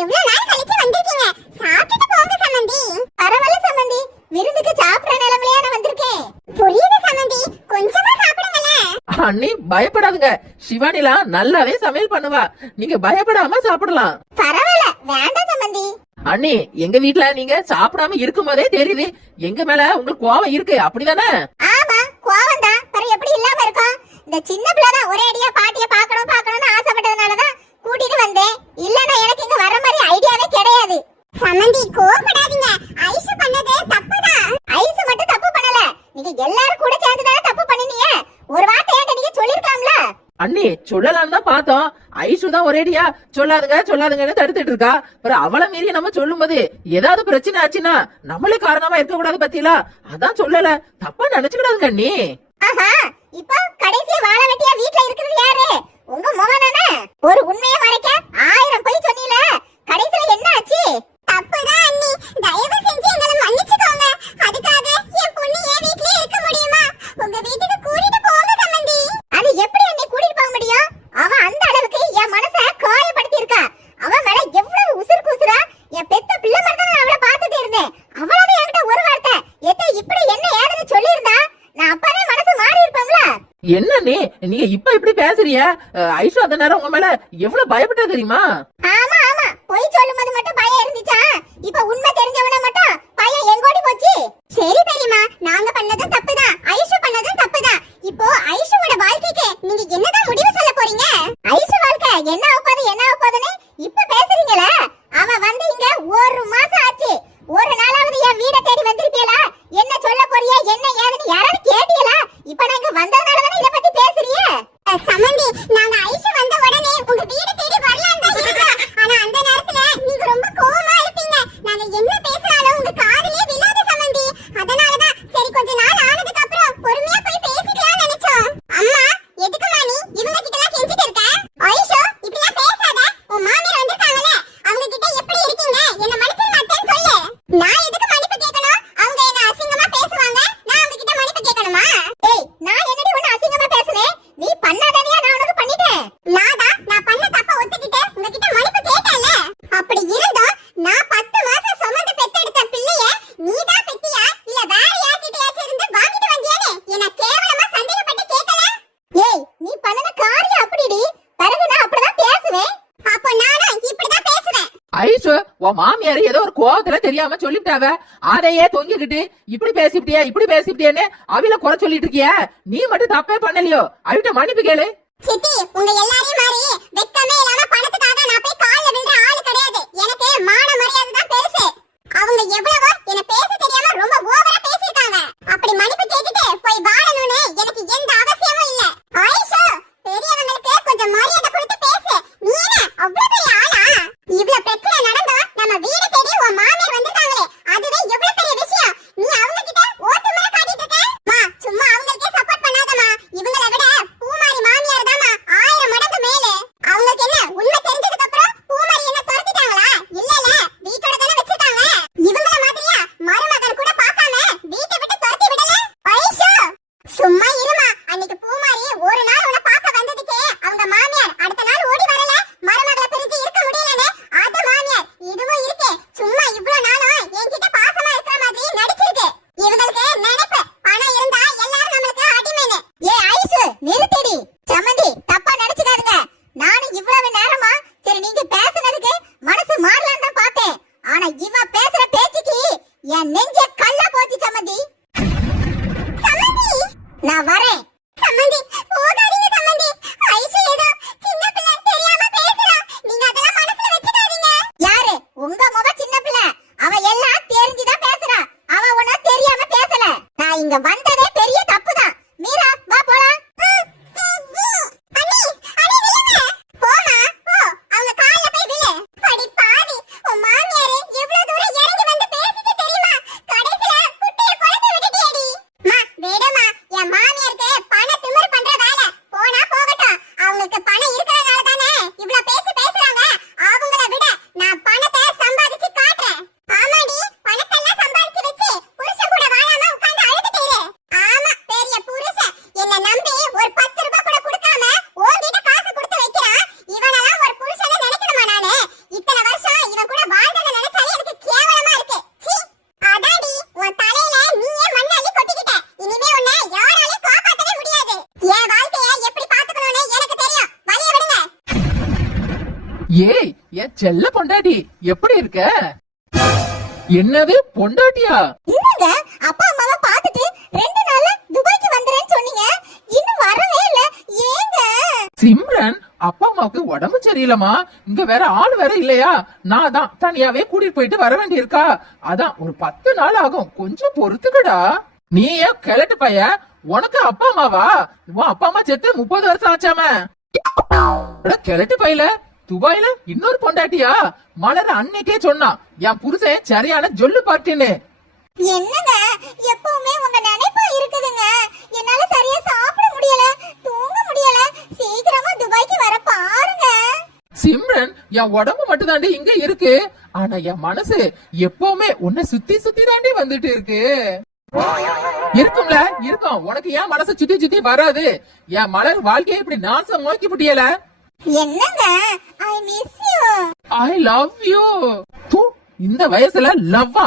எவ்வளவு நாள் கழிச்சு வந்திருக்கீங்க. சாப்பிட்டுட்டு போங்க சம்மந்தி. பரவாயில்ல சம்மந்தி, விருந்துக்கு சாப்பிடுற நிலைமையிலே நான் வந்திருக்கேன். புரியுது சம்மந்தி, கொஞ்சமா சாப்பிடுங்களேன். அண்ணி பயப்படாதுங்க, சிவானிலா நல்லாவே சமையல் பண்ணுவா, நீங்க பயப்படாம சாப்பிடலாம். பரவாயில்ல, வேண்டாம் சம்மந்தி. அண்ணி எங்க வீட்ல நீங்க சாப்பிடாம இருக்கும் போதே தெரியுது எங்க மேல உங்களுக்கு கோவம் இருக்கு, அப்படிதானே? ஆமா, கோவம் தான். பிறகு எப்படி இல்லாம இருக்கும்? இந்த சின்ன பிள்ளைதான் ஒரே அடியா பாட்டிய பாக்கணும்னு ஆசைப்பட்டதுனாலதான் கூட்டிட்டு வந்தேன். இல்லன்னா எனக்கு இங்க வர மாதிரி ஐடியாவே கிடையாது. சம்மந்தி கோவப்படாதீங்க, ஐசு பண்ணது தப்புதான். ஐசு மட்டும் தப்பு பண்ணல, நீங்க எல்லாரும் கூட சேர்ந்துதானே தப்பு பண்ணினீங்க. ஒரு வார்த்தை ஏன்ட்ட நீங்க சொல்லிருக்கலாம்ல. அண்ணி சொல்லலாம்னு தான் பார்த்தோம், ஐசு தான் ஒரேடியா சொல்லாதுங்கன்னு தடுத்துட்டு இருக்கா. அப்புறம் அவளை மீறி நம்ம சொல்லும் போது ஏதாவது பிரச்சனை ஆச்சுன்னா நம்மளே காரணமா இருக்க கூடாது பத்தியா, அதான் சொல்லல. தப்பா நினைச்சுக்கிடாதுங்க அண்ணி. ஆஹா, இப்போ கடைசியா வாழ வெட்டியா வீட்ல இருக்கிறது யாரு? உங்க மகன் தானே. ஒரு உண்மையை மறைக்க 1000 பொய் சொன்னீல, கடைசில என்ன ஆச்சு? தப்புதான் அண்ணி, தயவு செஞ்சு எங்களை மன்னிச்சுக்கோங்க. அதுக்காக என் பொண்ணு என் வீட்லயே இருக்க முடியுமா? உங்க வீட்டுக்கு கூட்டிட்டு போங்க சம்மந்தி. அது எப்படி என்னை கூட்டிட்டு போக முடியும்? அவன் அந்த அளவுக்கு என் மனசை காயப்படுத்தி இருக்கா. அவன் மேல எவ்வளவு உசுறு கூசுறா. என் பெத்த பிள்ளை மாதிரி தான் அவளை பார்த்துட்டு இருந்தேன். அவளால என்கிட்ட ஒரு வார்த்தை எத்த இப்படி என்ன ஏதுன்னு சொல்லியிருந்தா நான் அப்பவே மனசு மாறி இருப்பேன்ல. என்ன நீங்க இப்ப இப்படி பேசுறிய? ஐசு அந்த நேரம் உங்க மேல எவ்வளவு பயப்பட்டா தெரியுமா? ஆமா ஆமா, பொய் சொல்லும்போது மட்டும் பயம் இருந்துச்சா? இப்ப உண்மை தெரிஞ்சவன மட்டும் பயம் எங்கோடி போச்சு? சரி பெரியம்மா, நாங்க பண்ணதும் தப்புதான், ஐசு பண்ணதும் தப்புதான். இப்போ ஐசுவோட வாழ்க்கைக்கு நீங்க என்னதான் முடிவு சொல்ல போறீங்க? ஐசு வாழ்க்கை என்ன ஆகுதுன்னு இப்ப பேசுறீங்களா? அவ வந்து இங்க ஒரு மாசம் ஆச்சு. ஒரு நாளாவது என் வீட தேடி வந்திருப்பீங்களா? என்ன சொல்ல போறியா, என்ன ஏதுன்னு யாராவது கேட்டீங்களா? இப்ப நாங்க வந்ததுனால தானே இத பத்தி பேசுறீங்க. சம்மந்தி, நாங்க ஐசு வந்த உடனே உங்க வீடு தேடி வரலாம் தான் இருக்கோம். ஆனா அந்த நேரத்துல நீங்க ரொம்ப கோவமா இருப்பீங்க. நாங்க என்ன பேசினாலும் உங்க காதுலயே விழாது சம்மந்தி. அதனாலதான் சரி கொஞ்ச நாள் ஆனதுக்கு அப்புறம் பொறுமையா போய் பேசிக்கலாம்னு நினைச்சோம். அம்மா, எதுக்குமா நீ இவங்க கிட்ட எல்லாம் கெஞ்சிட்டு இருக்க? ஐசு, இப்படியா பேசாத. உன் மாமியார் வந்திருக்காங்கல்ல, அவங்க கிட்ட எப்படி இருக்கீங்க, என்ன மன்னிச்சிட மாட்டேன்னு சொல்லு. நான் எதுக்கு மன்னிப்பு கேட்கணும்? அவங்க என்ன அசிங்கமா பேசுவாங்க, நான் அவங்க கிட்ட மன்னிப்பு கேட்கணுமா? ஏய், நான் என்னடி உன்னை அசிங்கமா பேசுனேன்? நீ பண்ணாதனியா நான் உனக்கு பண்ணிட்டேன். நான் பண்ண தப்ப ஒத்துக்கிட்டு உங்ககிட்ட மன்னிப்பு கேட்டேன்ல. அப்படி இருந்தும் நான் 10 மாசம் சுமந்து பெத்தெடுத்த பிள்ளைய நீதான் பெத்தியா இல்ல வேற யார்கிட்டயாச்சும் இருந்து வாங்கிட்டு வந்தியானே என்ன கேவலமா சந்தேகப்பட்டு கேட்கல. ஏய், நீ பண்ணன காரியம் அப்படிடி. பிறகு நான் அப்படிதான் பேசுவேன். அப்போ நானும் இப்படிதான் பேசுவேன். ஐசு உன் மாமியார் ஏதோ ஒரு கோவத்துல தெரியாம சொல்லிட்டாவ, அதையே தொங்கிக்கிட்டு இப்படி பேசிவிட்டியான்னு அவில குறை சொல்லிட்டு இருக்கிய. நீ மட்டும் தப்பே பண்ணலையோ, அவிட்ட மன்னிப்பு கேளு. சித்தி, உங்க எல்லாரையும் மாதிரி வெக்கமே இல்லாம பணத்துக்காக நான் போய் கால்ல விழுற ஆளு கிடையாது. எனக்கு மான மரியாதை தான் பெருசு. அவங்க எவ்வளவோ என்ன பேச தெரியாம ரொம்ப ஓவரா பேசிட்டாங்க. அப்படி மன்னிப்பு கேட்டுட்டு போய் வாழணும்னு எனக்கு எந்த அவசியமும் இல்ல. ஆயிஷா, பெரியவங்களுக்கு கொஞ்சம் மரியாதை கொடுத்து பேசு. நீ என்ன அவ்வளவு பெரிய ஆளா? இவ்வளவு பிரச்சனை நடந்தா நம்ம வீடு தேடி உன் மாமியார் வந்திருக்காங்களே, அதுவே எவ்வளவு பெரிய விஷயம். நீ அவங்க கிட்ட ஓட்டு மேல காட்டிட்டு இருக்க. மா, சும்மா அவங்களுக்கே சப்போர்ட் பண்ணாதமா. இவங்களை விட பூமாரி மாமியார் தாமா 1000 மடங்கு மேலே. அவங்களுக்கு என்ன என் செல்ல பொண்டாட்டி எப்படி இருக்க? என்னது பொண்டாட்டியா? இல்லங்க, அப்பா அம்மாவை பார்த்துட்டு 2 நாள்ல துபாய்க்கு வந்துறேன்னு சொன்னீங்க. இன்னும் வரவே இல்ல. ஏங்க? சிம்ரன், அப்பா அம்மாவுக்கு உடம்பு சரியில்லமா, இங்க வேற ஆள் வேற இல்லையா, நான் தான் தனியாவே கூட்டிட்டு போயிட்டு வர வேண்டியிருக்கா. அதான் ஒரு 10 நாள் ஆகும், கொஞ்சம் பொறுத்துக்கடா. நீ ஏன் கிழட்டு பைய? உனக்கு அப்பா அம்மாவா? உன் அப்பா அம்மா செத்து 30 வருஷம் ஆச்சாம. கிழட்டு பையில துபாயில இன்னொரு பொண்டாட்டியா? மலர் அன்னைக்கே சொன்னான் என் புருஷன் சரியான ஜொல்லு பார்ட்டின்னு. என்னங்க, எப்பவுமே உங்க நினைப்பா இருக்குதுங்க. என்னால சரியா சாப்பிட முடியல, தூங்க முடியல. சீக்கிரமா துபாய்க்கு வர பாருங்க. சிம்ரன், என் உடம்பு மட்டும் தாண்டி இங்க இருக்கு, ஆனா என் மனசு எப்பவுமே உன்னை சுத்தி சுத்தி தாண்டி வந்துட்டு இருக்கு. இருக்கும்ல, இருக்கும். உனக்கு ஏன் மனசு சுத்தி சுத்தி வராது? என் மலர் வாழ்க்கையை இப்படி நாசம் நோக்கி புட்டியல. என்னங்க, I miss you. I love you. இந்த வயசுல லவ்வா?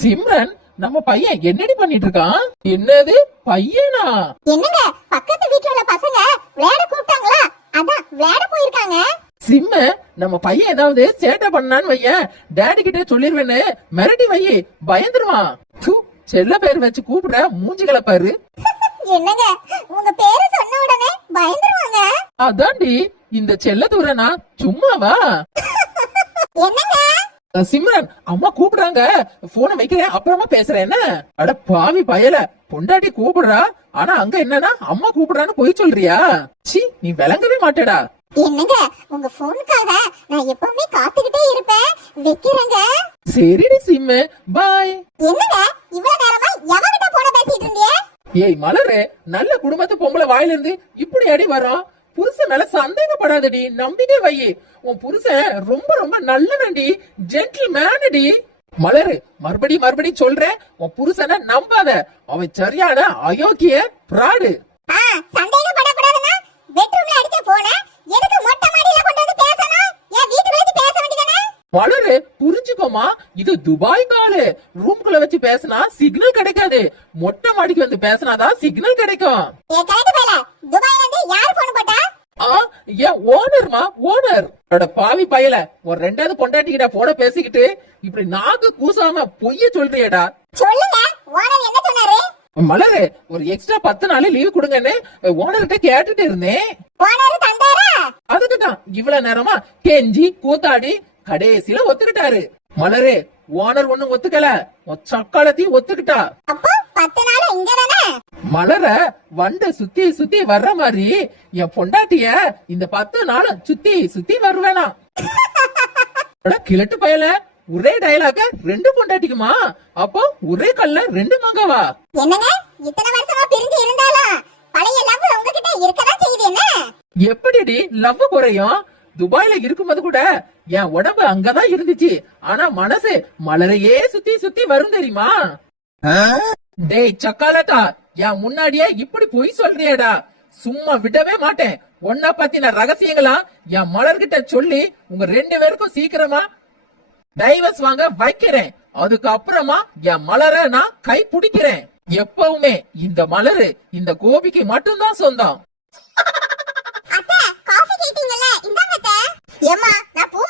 சிம்ரன், நம்ம பையன் என்னடி பண்ணிட்டு இருக்கான்? என்னது பையனா? என்னங்க, பக்கத்து வீட்டுல உள்ள பசங்க விளையாட கூப்பிட்டாங்களா, அதான் விளையாட போயிருக்காங்க. சிம்ம, நம்ம பையன் ஏதாவது சேட்டை பண்ணான்னு வையன், டாடி கிட்ட சொல்லிருவேன்னு மிரட்டி வையி, பயந்துருவான். செல்ல பேர் வச்சு கூப்பிட மூஞ்சிகளை பாரு. என்னங்க, உங்க பேரை சொன்ன உடனே பயந்துருவாங்க. அதான்டி இந்த செல்ல தூரனா சும்மாவா? என்னங்க? சிம்ரன், அம்மா கூப்பிடுறாங்க, போனை வைக்கிறேன், அப்புறமா பேசுறேன். என்ன அட பாவி பயல, பொண்டாட்டி கூப்பிடுறா, ஆனா அங்க என்னன்னா அம்மா கூப்பிடுறான்னு போய் சொல்றியா? சி, நீ விளங்கவே மாட்டேடா. என்னங்க, உங்க போனுக்காக நான் எப்பவுமே காத்துக்கிட்டே இருப்பேன். வைக்கிறேங்க. சரிடி சிம்மு, பாய். என்னங்க, இவ்வளவு நேரமா எவகிட்ட போன பேசிட்டு இருந்தீங்க? ஏய் மலரு, நல்ல குடும்பத்து பொம்பளை வாயில இருந்து இப்படி அடி வரும். புருஷன் மேல சந்தேகப்படாதடி, நம்பிக்கை வை. உன் புருஷன் ரொம்ப ரொம்ப நல்லவன்டி, ஜென்டில்மேனடி. மலரு, மறுபடி சொல்றேன், உன் புருஷனை நம்பாத, அவன் சரியான அயோக்கிய பிராடு. சந்தேகப்படக்கூடாதுன்னா பெட்ரூம்ல அடிச்ச போன எதுக்கு மொட்டை மாடியில கொண்டு வந்து பேசணும்? என் வீட்டுல வச்சு பேச வேண்டியதானே? மலரு, புரிஞ்சுக்கோமா, இது துபாய் காலு. ரூம்குள்ள வச்சு பேசினா சிக்னல் கிடைக்காது, மொட்டை மாடிக்கு வந்து பேசினாதான் சிக்னல் கிடைக்கும். ஏ கரெக்ட் பையல, துபாயில இருந்து யார் போன் போட்டா? ஏன் ஓனர்மா, ஓனர். பாவி பயல, ஒரு 2வது பொண்டாட்டிக்கிட்ட போன பேசிக்கிட்டு இப்படி நாக்கு கூசாம பொய்ய சொல்றியடா. சொல்லுங்க, ஓனர் என்ன சொன்னாரு? மலரு, ஒரு எக்ஸ்ட்ரா 10 நாள் லீவ் கொடுங்கன்னு ஓனர்கிட்ட கேட்டுட்டு இருந்தேன். ஓனர் தந்தாரா? அதுக்குதான் இவ்வளவு நேரமா கெஞ்சி கூத்தாடி கடைசியில ஒத்துக்கிட்டாரு. மலரு, ஓனர் ஒண்ணும் ஒத்துக்கல, சக்காலத்தையும் ஒத்துக்கிட்டா. அப்போ 10 நாள் இங்கதானே? மலர வண்ட சுத்தி சுத்தி வர்ற மாதிரி என் பொண்டாட்டிய இந்த 10 நாள் சுத்தி சுத்தி வருவேனா? கிழட்டு பயல, ஒரே டயலாக 2 பொண்டாட்டிக்குமா? அப்போ ஒரே கல்ல 2 மகவா? என்னங்க, இத்தனை வருஷமா பிரிஞ்சு இருந்தாலும் பழைய லவ் உங்ககிட்ட இருக்கதான் செய்யுது. என்ன எப்படிடி லவ் குறையும்? துபாயில இருக்கும்போது கூட என் உடம்பு அங்கதான் இருந்துச்சு, ஆனா மனசு மலரையே சுத்தி சுத்தி வரும் தெரியுமா? டேய் சக்காலத்தா, என் முன்னாடியே இப்படி பொய் சொல்றியடா, சும்மா விடவே மாட்டேன். ஒன்ன பத்தின ரகசியங்களா என் மலர்கிட்ட சொல்லி உங்க 2 பேருக்கும் சீக்கிரமா டைவர்ஸ் வாங்க வைக்கிறேன். அதுக்கு அப்புறமா என் மலரை நான் கை பிடிக்கிறேன். எப்பவுமே இந்த மலரு இந்த கோபிக்கு மட்டும்தான் சொந்தம். அத்தை, காஃபி கேட்டீங்கல்ல, இந்தாங்க அத்தை. ஏம்மா, நான் பூ